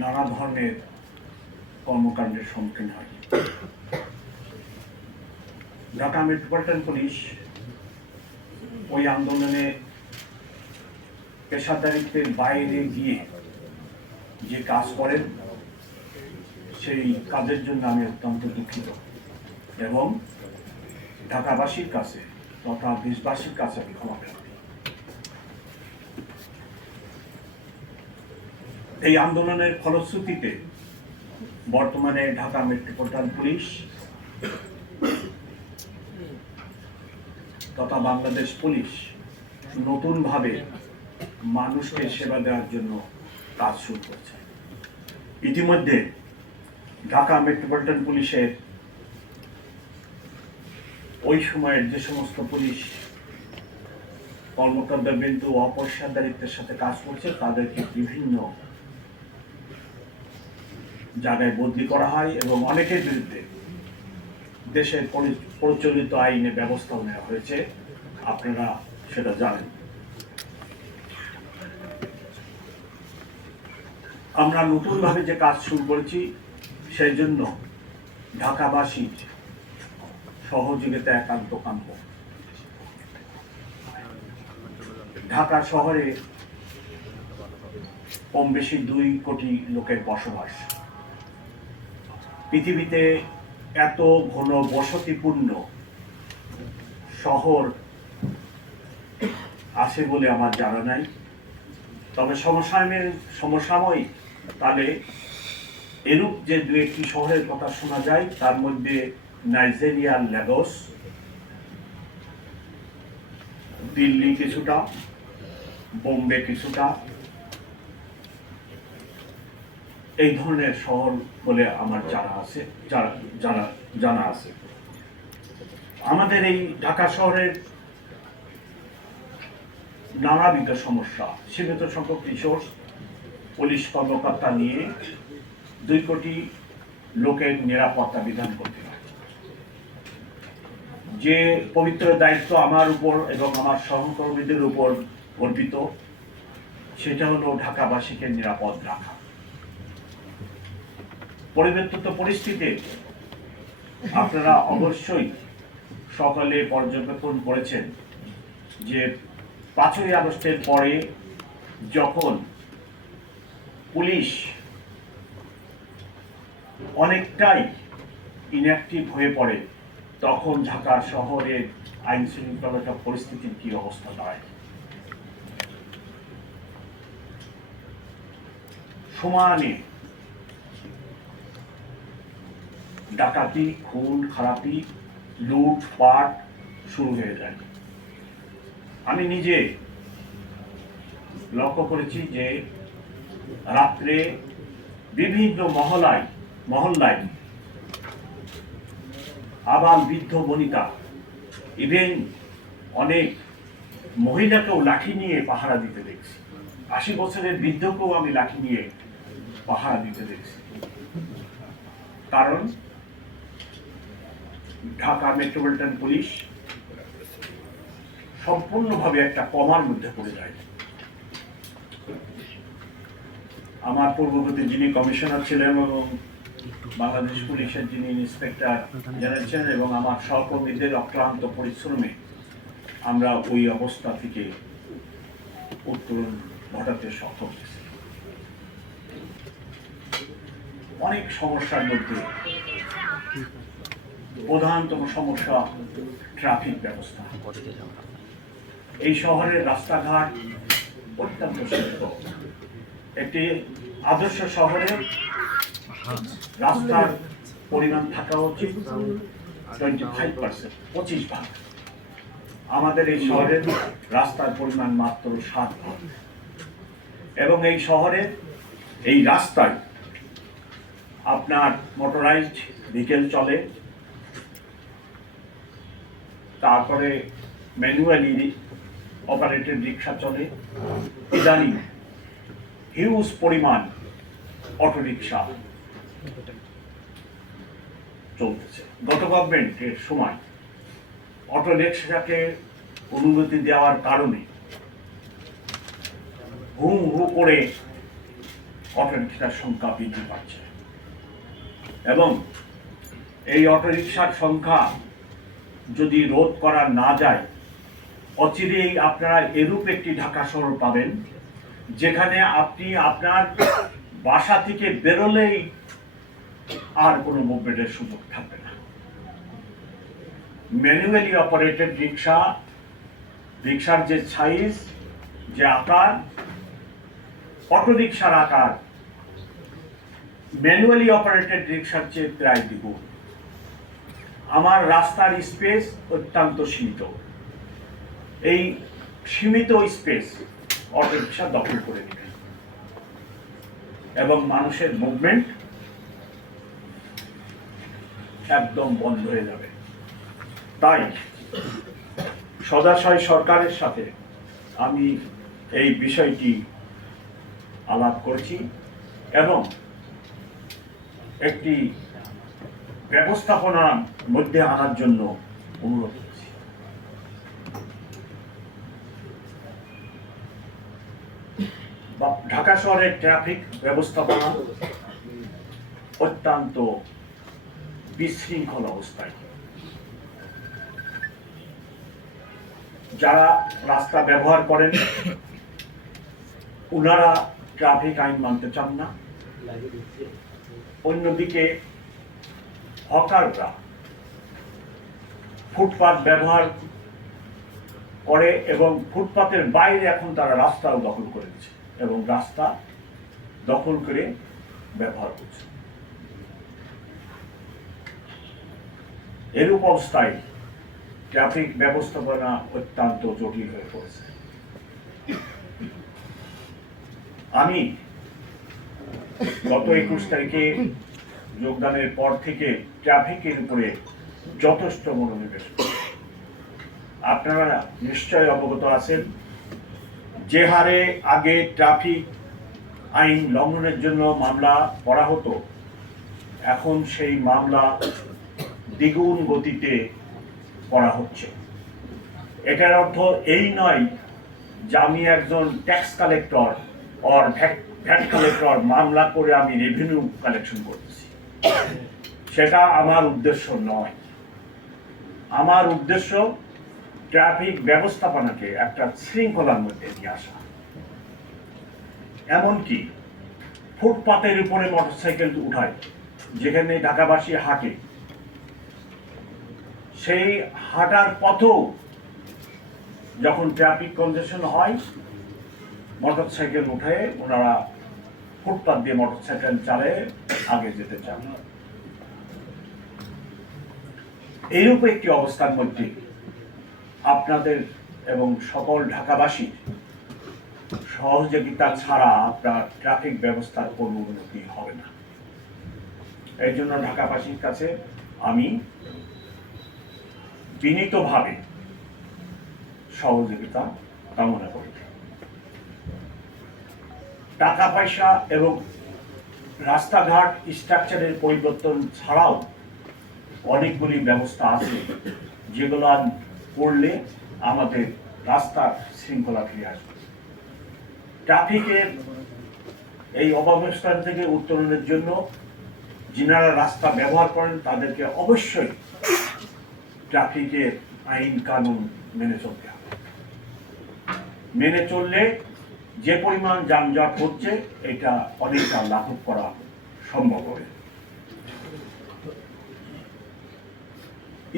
নানা ধরনের কর্মকাণ্ডের সম্মুখীন হয়। ঢাকা মেট্রোপলিটন পুলিশ ওই আন্দোলনে পেশাদারিত্বের বাইরে গিয়ে যে কাজ করেন, সেই কাজের জন্য আমি অত্যন্ত দুঃখিত এবং ঢাকাবাসীর কাছে তথা দেশবাসীর কাছে আমি ক্ষমা এই আন্দোলনের ফলশ্রুতিতে বর্তমানে ঢাকা মেট্রোপলিটন পুলিশ তথা বাংলাদেশ পুলিশ নতুনভাবে মানুষকে সেবা দেওয়ার জন্য কাজ শুরু করছে। ইতিমধ্যে ঢাকা মেট্রোপলিটন পুলিশের ওই সময়ের যে সমস্ত পুলিশ কর্মকর্তাবৃন্দ অপেশাদারিত্বের সাথে কাজ করছে, তাদেরকে বিভিন্ন জায়গায় বদলি করা হয় এবং অনেকের বিরুদ্ধে দেশের প্রচলিত আইনে ব্যবস্থাও নেওয়া হয়েছে। আপনারা সেটা জানেন। আমরা নতুনভাবে যে কাজ শুরু করেছি, সেই জন্য ঢাকাবাসীর সহযোগিতা একান্ত কাম্য। ঢাকা শহরে কম বেশি দুই কোটি লোকের বসবাস। পৃথিবীতে এত ঘন বসতিপূর্ণ শহর আছে বলে আমার জানা নাই। তবে সমসাময়িক সমসাময়িক, তাহলে এরূপ যে দু একটি শহরের কথা শোনা যায়, তার মধ্যে নাইজেরিয়ার লেগস দিল্লি কিছুটা, বোম্বে কিছুটা এই ধরনের শহর বলে আমার জানা আছে, জানা জানা আছে। আমাদের এই ঢাকা শহরের নানাবিধ সমস্যা, সীমিত সংখ্যক রিসোর্স পুলিশ কর্মকর্তা নিয়ে দুই কোটি লোকের নিরাপত্তা বিধান করতে হয়। যে পবিত্র দায়িত্ব আমার উপর এবং আমার সহকর্মীদের উপর অর্পিত, সেটা হলো ঢাকাবাসীকে নিরাপদ রাখা। পরিবর্তিত পরিস্থিতিতে আপনারা অবশ্যই সকালে পর্যবেক্ষণ করেছেন যে পাঁচই আগস্টের পরে যখন পুলিশ অনেকটাই ইনঅ্যাক্টিভ হয়ে পড়ে, তখন ঢাকা শহরের আইন শৃঙ্খলতা পরিস্থিতির কি অবস্থা দাঁড়ায়? সমানে ডাকাতি, খুন, খারাপি, লুট, পাট শুরু হয়ে যায়। আমি নিজে লক্ষ্য করেছি যে রাত্রে বিভিন্ন মহলায়, মহল্লায় আবাল বৃদ্ধ বনিতা ইভেন অনেক মহিলাকেও লাঠি নিয়ে পাহারা দিতে দেখছি। আশি বছরের বৃদ্ধকেও আমি লাঠি নিয়ে পাহারা দিতে দেখছি। কারণ ঢাকা মেট্রোপলিটন পুলিশ সম্পূর্ণভাবে একটা কমার মধ্যে পড়ে যায়। আমার পূর্ববর্তী যিনি কমিশনার ছিলেন এবং বাংলাদেশ পুলিশের যিনি ইন্সপেক্টর জেনারেল ছিলেন এবং আমার সহকর্মীদের অক্লান্ত পরিশ্রমে আমরা ওই অবস্থা থেকে উত্তরণ ঘটাতে সক্ষম হয়েছি। অনেক সমস্যার মধ্যে প্রধানতম সমস্যা ট্রাফিক ব্যবস্থা। এই শহরের রাস্তাঘাট অত্যন্ত সুস্থ একটি আদর্শ শহরে রাস্তার পরিমাণ থাকা উচিত টোয়েন্টি ফাইভ পার্সেন্ট পঁচিশ ভাগ। আমাদের এই শহরের রাস্তার পরিমাণ মাত্র সাত ভাগ। এবং এই শহরে এই রাস্তায় আপনার মোটরাইজড ভেহিকেল চলে তারপরে ম্যানুয়ালি অপারেটেড রিক্সা চলে। ইদানিং হিউজ পরিমাণ অটোরিক্সা চলতেছে। গত গভর্নমেন্টের সময় অটো রিক্সাকে অনুমতি দেওয়ার কারণে হু হু করে অটোরিকশার সংখ্যা বৃদ্ধি পাচ্ছে। এবং এই অটোরিকশার সংখ্যা যদি রোধ করা না যায়, অচিরেই আপনারা এরূপ একটি ঢাকা শহর পাবেন, যেখানে আপনি আপনার বাসা থেকে বেরোলেই আর কোনো মুভমেন্টের সুযোগ থাকবে না। ম্যানুয়ালি অপারেটেড রিক্সা, রিক্সার যে সাইজ, যে আকার অটো রিক্সার আকার, ম্যানুয়ালি অপারেটেড রিক্সার চেয়ে প্রায় দ্বিগুণ। আমার রাস্তার স্পেস অত্যন্ত সীমিত। এই সীমিত স্পেস অটো রিক্সা দখল করে নেবে। এবং মানুষের মুভমেন্ট একদম বন্ধ হয়ে যাবে। তাই সদাশয় সরকারের সাথে আমি এই বিষয়টি আলাপ করেছি এবং একটি ব্যবস্থাপনার মধ্যে আনার জন্য অনুরোধ করেছি। ঢাকা শহরের ট্রাফিক ব্যবস্থাপনা অত্যন্ত বিশৃঙ্খল অবস্থায়। যারা রাস্তা ব্যবহার করেন, ওনারা ট্রাফিক আইন মানতে চান না। অন্যদিকে হকাররা ফুটপাত ব্যবহার করে এবং ফুটপাতের বাইরে এখন তারা রাস্তাও দখল করে দিচ্ছে এবং রাস্তা দখল করে ব্যবহার করছে। এরূপ অবস্থায় ট্রাফিক ব্যবস্থাপনা অত্যন্ত জটিল হয়ে পড়েছে। আমি গত একুশ তারিখে যোগদানের পর থেকে ট্রাফিকের উপরে যথেষ্ট মনোনিবেশ। আপনারা নিশ্চয় অবগত আছেন, যে হারে আগে ট্রাফিক আইন লঙ্ঘনের জন্য মামলা করা হতো, এখন সেই মামলা দ্বিগুণ গতিতে করা হচ্ছে। এটার অর্থ এই নয় যে আমি একজন tax collector or VAT collector মামলা করে আমি রেভিনিউ কালেকশন করতেছি। সেটা আমার উদ্দেশ্য নয়। আমার উদ্দেশ্য ট্রাফিক ব্যবস্থাপনাকে একটা শৃঙ্খলার মধ্যে নিয়ে আসা। এমনকি ফুটপাতের উপরে মোটরসাইকেল উঠায়, যেখানে ঢাকাবাসী হাঁটে। সেই হাঁটার পথও যখন ট্রাফিক কনজেশন হয়, মোটরসাইকেল উঠে, ওনারা ফুটপাত দিয়ে মোটরসাইকেল চালে আগে যেতে চান। এইরূপ একটি অবস্থার মধ্যে আপনাদের এবং সকল ঢাকাবাসীর সহযোগিতা ছাড়া আপনার ট্রাফিক ব্যবস্থার কোনো উন্নতি হবে না। এই জন্য ঢাকাবাসীর কাছে আমি বিনীতভাবে সহযোগিতা কামনা করি। টাকা পয়সা এবং রাস্তাঘাট স্ট্রাকচারের পরিবর্তন ছাড়াও অনেকগুলি ব্যবস্থা আছে যেগুলো করলে আমাদের রাস্তার শৃঙ্খলা ফিরে আসবে। ট্রাফিকের এই অব্যবস্থান থেকে উত্তরণের জন্য যিনারা রাস্তা ব্যবহার করেন, তাদেরকে অবশ্যই ট্রাফিকের আইন কানুন মেনে চলতে হবে। মেনে চললে যে পরিমাণ যানজট হচ্ছে, এটা অনেকটা লাঘব করা সম্ভব হবে।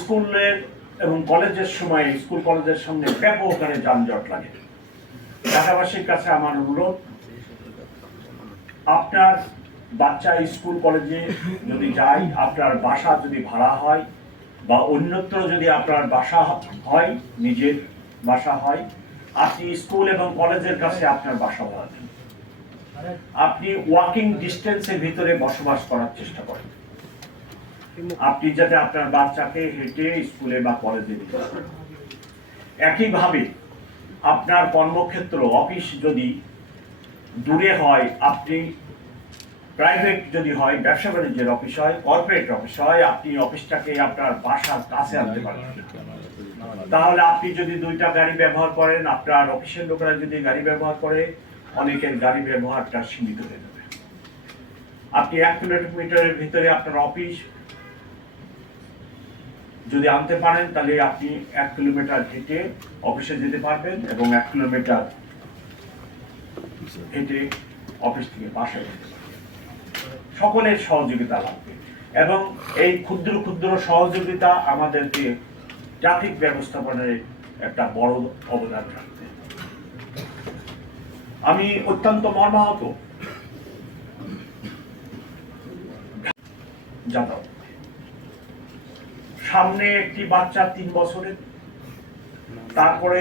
স্কুলের এবং কলেজের সময়, স্কুল কলেজের সামনে ব্যাপক হারে যানজট লাগে। ঢাকাবাসীর কাছে আমার অনুরোধ, আপনার বাচ্চা স্কুল কলেজে যদি যায়, আপনার বাসা যদি ভাড়া হয় বা অন্যত্র যদি আপনার বাসা হয়, নিজের বাসা হয় আপনি স্কুল এবং কলেজের কাছে আপনার বাসা দিন আপনি ওয়াকিং ডিস্টেন্সের ভিতরে বসবাস করার চেষ্টা করেন। আপনি যাতে আপনার বাচ্চাকে হেঁটে স্কুলে বা কলেজে দিতে একইভাবে আপনার কর্মক্ষেত্র, অফিস যদি দূরে হয়, আপনি প্রাইভেট যদি হয় ব্যবসা বাণিজ্যের অফিস হয় কর্পোরেট অফিস হয় আপনি অফিসটাকে আপনার বাসার কাছে আনতে পারেন। তাহলে আপনি যদি দুইটা গাড়ি ব্যবহার করেন আপনার অফিসের লোকেরা যদি গাড়ি ব্যবহার করে অনেকের গাড়ি ব্যবহারটা সীমিত হয়ে যাবে। আপনি এক কিলোমিটারের ভিতরে আপনার অফিস যদি আনতে পারেন তাহলে আপনি এক কিলোমিটার হেঁটে অফিসে যেতে পারবেন এবং এক কিলোমিটার হেঁটে অফিস থেকে বাসায় যেতে পারবেন। সকলের সহযোগিতা লাগবে। এবং এই ক্ষুদ্র ক্ষুদ্র সহযোগিতা আমাদেরকে ট্রাফিক ব্যবস্থাপনায় একটা বড় অবদান রাখবে। আমি অত্যন্ত মর্মাহত। যাদব। সামনে একটি বাচ্চা তিন বছরের। তারপরে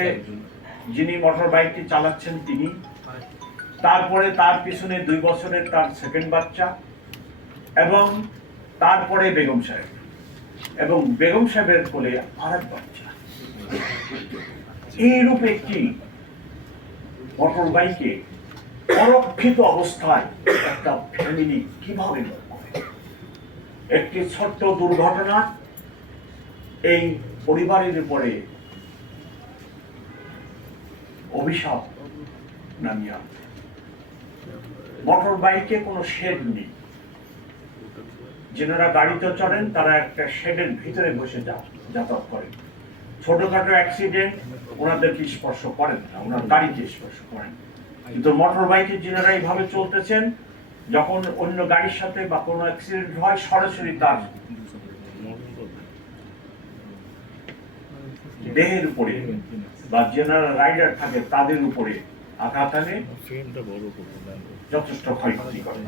যিনি মোটর বাইকটি চালাচ্ছেন তিনি। তারপরে তার পিছনে দুই বছরের তার সেকেন্ড বাচ্চা। এবং তারপরে বেগম সাহেব। এবং বেগম সাহেবের কোলে আর এক বাচ্চা এইরূপ একটি মোটর বাইকে অরক্ষিত অবস্থায় একটা ফ্যামিলি কীভাবে? একটি ছোট্ট দুর্ঘটনা এই পরিবারের উপরে অভিশাপ নামিয়ে মোটর বাইকে কোনো শেড নেই। যেনারা গাড়িতে চড়েন, তারা একটা শেডের ভিতরে বসে যাতায়াত করেন। ছোটখাটো অ্যাক্সিডেন্ট ওনাদেরকে স্পর্শ করেন না, ওনার গাড়িকে স্পর্শ করেন। কিন্তু মোটর বাইকে যেনারা এইভাবে চলতেছেন, যখন অন্য গাড়ির সাথে বা কোনো অ্যাক্সিডেন্ট হয়, সরাসরি তার দেহের উপরে বা জেনারেল রাইডার থাকে, তাদের উপরে আঘাত আনে। না যথেষ্ট ক্ষয়ক্ষতি করে।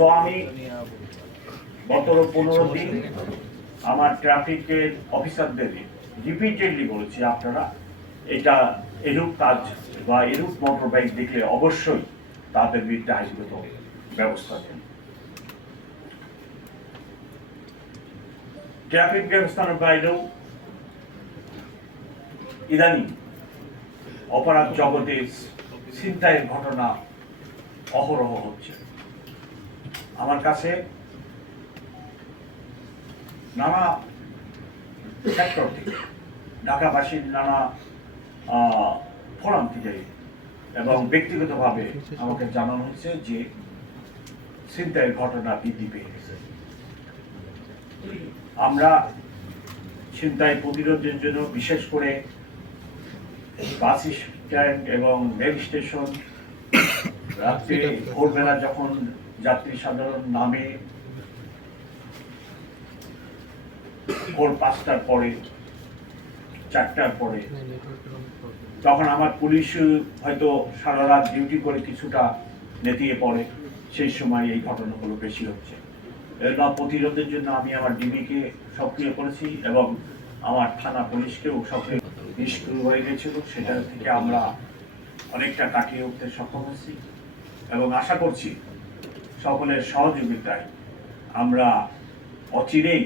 তো আমি গত পনেরো দিন আমার ট্রাফিকের অফিসারদের রিপিটেডলি বলেছি, আপনারা এটা এরূপ কাজ বা এরূপ মোটর বাইক দেখলে অবশ্যই তাদের বিরুদ্ধে আইনগত ব্যবস্থা নেন। ট্রাফিক ব্যবস্থার বাইরেও ইদানিং অপরাধ জগতে ছিনতাইয়ের ঘটনা অহরহ হচ্ছে। আমার কাছে নানা সেক্টর থেকে, ঢাকাবাসীর নানা ফোরাম থেকে এবং ব্যক্তিগতভাবে আমাকে জানানো হয়েছে যে ছিনতাইয়ের ঘটনা বৃদ্ধি পেয়েছে আমরা ছিনতাই প্রতিরোধের জন্য বিশেষ করে বাস স্ট্যান্ড এবং রেল স্টেশন রাত্রে ভোরবেলা যখন যাত্রী সাধারণ নামে ভোর পাঁচটার পরে, চারটার পরে। তখন আমার পুলিশ, হয়তো সারা রাত ডিউটি করে কিছুটা নেতিয়ে পড়ে। সেই সময় এই ঘটনাগুলো বেশি হচ্ছে। না প্রতিরোধের জন্য আমি আমার ডিবিকে সক্রিয় করেছি এবং আমার থানা পুলিশকেও সক্রিয় নিষ্ক্রিয় হয়ে গেছিল। সেটা থেকে আমরা অনেকটা কাটিয়ে উঠতে সক্ষম হয়েছি এবং আশা করছি সকলের সহযোগিতায় আমরা অচিরেই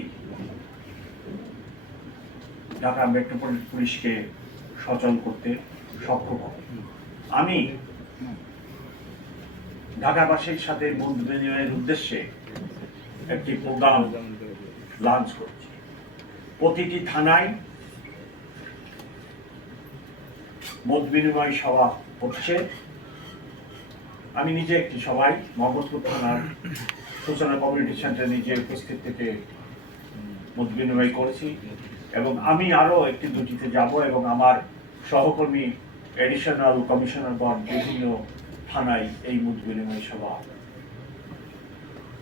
ঢাকা মেট্রোপলিটন পুলিশকে সচল করতে সক্ষম হব। আমি ঢাকাবাসীর সাথে মত বিনিময়ের উদ্দেশ্যে একটি প্রোগ্রাম লঞ্চ করছি। প্রতিটি থানায় মত বিনিময় সভা হচ্ছে। আমি নিজে একটি সভায় মোহাম্মদপুর থানার সূচনা কমিউনিটি সেন্টারে নিজে উপস্থিত থেকে মত বিনিময় করেছি এবং আমি আরও একটি দুটিতে যাব এবং আমার সহকর্মী এডিশনাল কমিশনার গণ বিভিন্ন থানায় এই মত বিনিময় সভা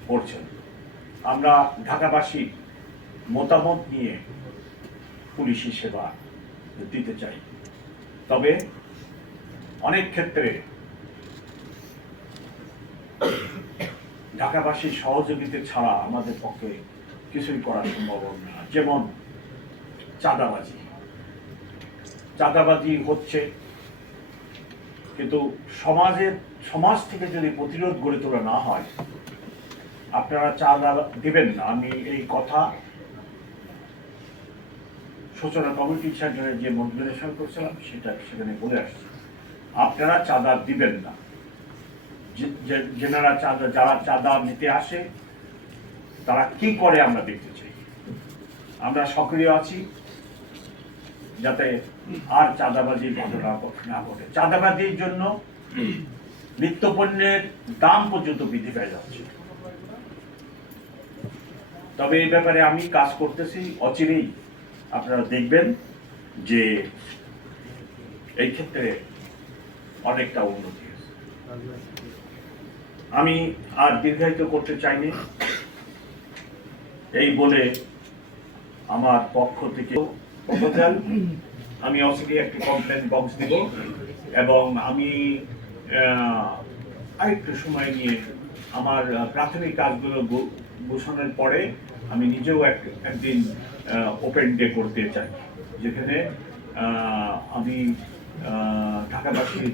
করছেন। আমরা ঢাকাবাসী মতামত নিয়ে পুলিশি সেবা দিতে চাই। তবে অনেক ক্ষেত্রে ঢাকাবাসীর সহযোগিতা ছাড়া আমাদের পক্ষে কিছুই করা সম্ভব না। যেমন চাঁদাবাজি। চাঁদাবাজি হচ্ছে কিন্তু সমাজের সমাজ থেকে যদি প্রতিরোধ গড়ে তোলা না হয়, আপনারা চাঁদা দেবেন না। আমি এই কথা সূচনা কমিটি সেন্টারে যে মোটিভেশন করছিলাম, সেটা সেখানে বলে আসছি। আপনারা চাঁদা দিবেন না। চাঁদা, যারা চাঁদা নিতে আসে, তারা কি করে আমরা দেখতে চাই? আমরা সক্রিয় আছি যাতে আর চাঁদাবাজি ঘটনা না ঘটে। চাঁদাবাজির জন্য নিত্যপণ্যের দাম পর্যন্ত বৃদ্ধি পেয়ে যাচ্ছে। তবে এই ব্যাপারে আমি কাজ করতেছি, অচিরেই আপনারা দেখবেন যে এই ক্ষেত্রে অনেকটা উন্নতি হয়েছে। আমি আর দীর্ঘায়িত করতে চাইনি। এই বলে আমার পক্ষ থেকে আমি অচিরে একটি কমপ্লেন বক্স দিব এবং আমি আরেকটু সময় নিয়ে আমার প্রাথমিক কাজগুলো গোছানোর পরে আমি নিজেও এক, একদিন ওপেন ডে করতে চাই। যেখানে আমি ঢাকাবাসীর